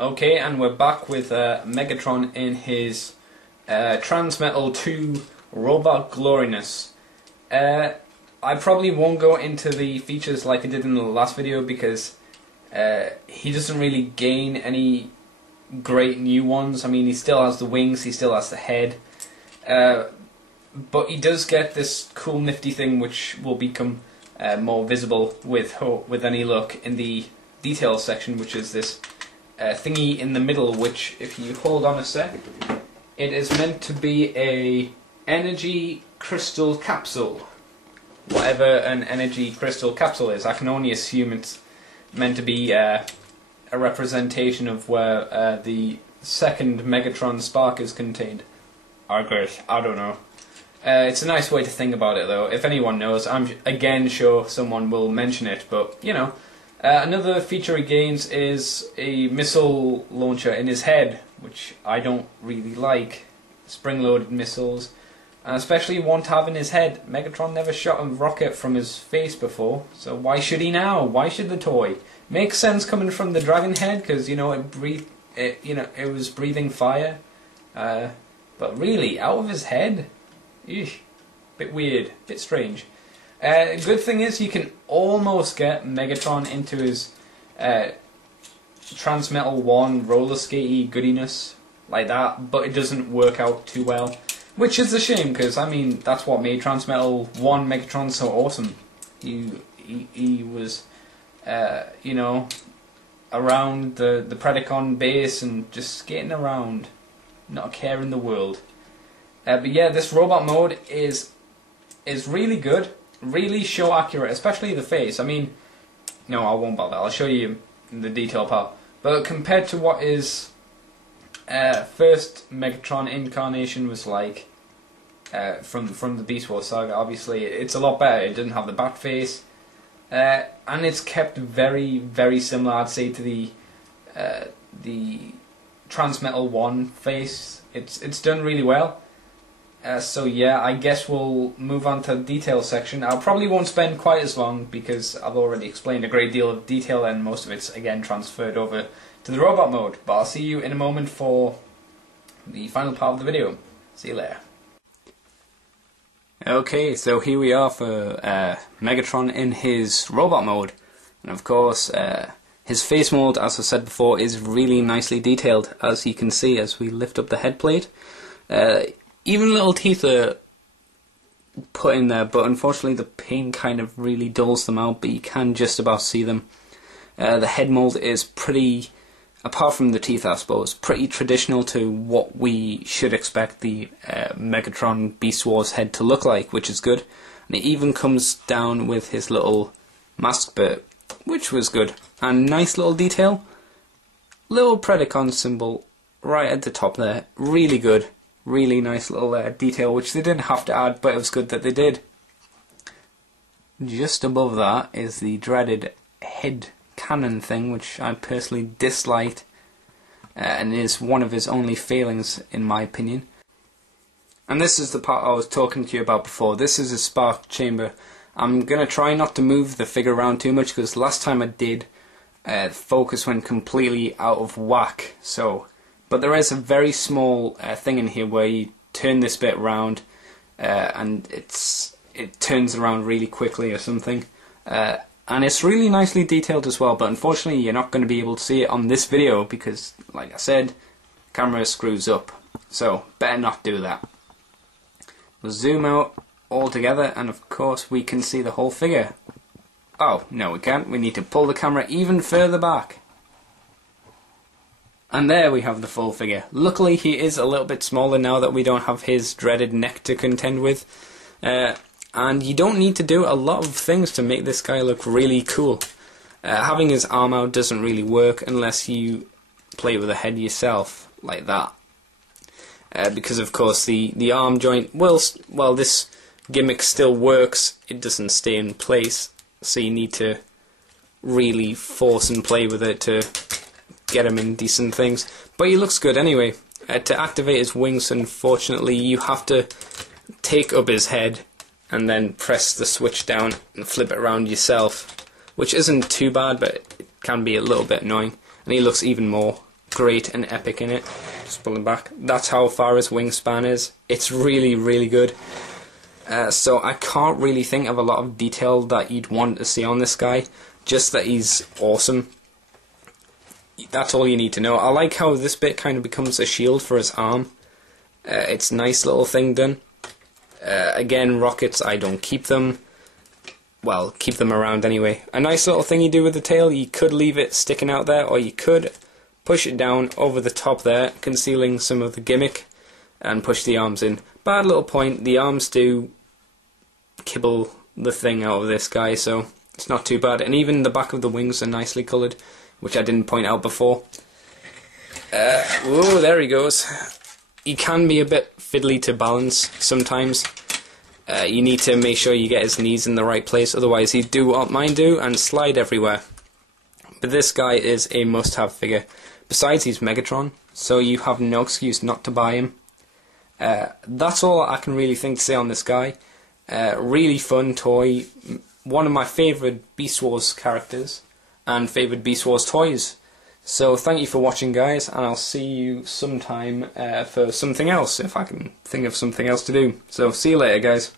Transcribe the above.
Okay, and we're back with Megatron in his Transmetal 2 Robot Gloriness. I probably won't go into the features like I did in the last video because he doesn't really gain any great new ones. I mean, he still has the wings, he still has the head, but he does get this cool nifty thing which will become more visible with any luck in the details section, which is this thingy in the middle, which, if you hold on a sec, it is meant to be a energy crystal capsule. Whatever an energy crystal capsule is, I can only assume it's meant to be a representation of where the second Megatron spark is contained. I guess, I don't know. It's a nice way to think about it, though. If anyone knows, I'm again sure someone will mention it, but you know. Another feature he gains is a missile launcher in his head, which I don't really like. Spring-loaded missiles, and especially one to have in his head. Megatron never shot a rocket from his face before, so why should he now? Why should the toy? Makes sense coming from the dragon head, because you know it was breathing fire. But really, out of his head, eesh, bit weird, bit strange. Good thing is you can almost get Megatron into his Transmetal 1 roller skatey goodiness like that, but it doesn't work out too well, which is a shame because I mean that's what made Transmetal 1 Megatron so awesome. He was you know, around the Prt2 base and just skating around, not a care in the world. But yeah, this robot mode is really good. Really show accurate, especially the face. I mean, no, I won't bother. I'll show you in the detail part. But compared to what his first Megatron incarnation was like from the Beast Wars saga, obviously it's a lot better. It didn't have the bat face, and it's kept very, very similar, I'd say, to the Transmetal 1 face. It's done really well. So yeah, I guess we'll move on to the detail section. I probably won't spend quite as long because I've already explained a great deal of detail and most of it's again transferred over to the robot mode. But I'll see you in a moment for the final part of the video. See you later. Okay, so here we are for Megatron in his robot mode. And of course, his face mold, as I said before, is really nicely detailed, as you can see as we lift up the head plate. Even little teeth are put in there, but unfortunately the paint kind of really dulls them out, but you can just about see them. The head mold is pretty, apart from the teeth I suppose, pretty traditional to what we should expect the Megatron Beast Wars head to look like, which is good. And it even comes down with his little mask bit, which was good. And nice little detail, little Prt2 symbol right at the top there, really good. Really nice little detail, which they didn't have to add, but it was good that they did. Just above that is the dreaded head cannon thing, which I personally disliked, and is one of his only failings in my opinion. And this is the part I was talking to you about before. This is a spark chamber. I'm going to try not to move the figure around too much, because last time I did, focus went completely out of whack. But there is a very small thing in here where you turn this bit around and it turns around really quickly or something. And it's really nicely detailed as well, but unfortunately you're not going to be able to see it on this video because, like I said, the camera screws up. So, better not do that. We'll zoom out all together and of course we can see the whole figure. Oh, no we can't. We need to pull the camera even further back. And there we have the full figure. Luckily he is a little bit smaller now that we don't have his dreaded neck to contend with. And you don't need to do a lot of things to make this guy look really cool. Having his arm out doesn't really work unless you play with the head yourself, like that. Because of course the arm joint, while this gimmick still works, it doesn't stay in place. So you need to really force and play with it to get him in decent things, but he looks good anyway. To activate his wings, unfortunately, you have to take up his head and then press the switch down and flip it around yourself, which isn't too bad, but it can be a little bit annoying. And he looks even more great and epic in it. Just pulling back. That's how far his wingspan is. It's really, really good. So I can't really think of a lot of detail that you'd want to see on this guy. Just that he's awesome. That's all you need to know. I like how this bit kind of becomes a shield for his arm. It's a nice little thing done. Again, rockets, I don't keep them. Well, keep them around anyway. A nice little thing you do with the tail, you could leave it sticking out there, or you could push it down over the top there, concealing some of the gimmick, and push the arms in. Bad little point, the arms do kibble the thing out of this guy, so it's not too bad. And even the back of the wings are nicely coloured, which I didn't point out before. Whoa, there he goes. He can be a bit fiddly to balance sometimes. You need to make sure you get his knees in the right place, otherwise he'd do what mine do and slide everywhere. But this guy is a must-have figure. Besides, he's Megatron, so you have no excuse not to buy him. That's all I can really think to say on this guy. Really fun toy. One of my favourite Beast Wars characters and favourite Beast Wars toys. So thank you for watching, guys, and I'll see you sometime for something else, if I can think of something else to do. So see you later, guys.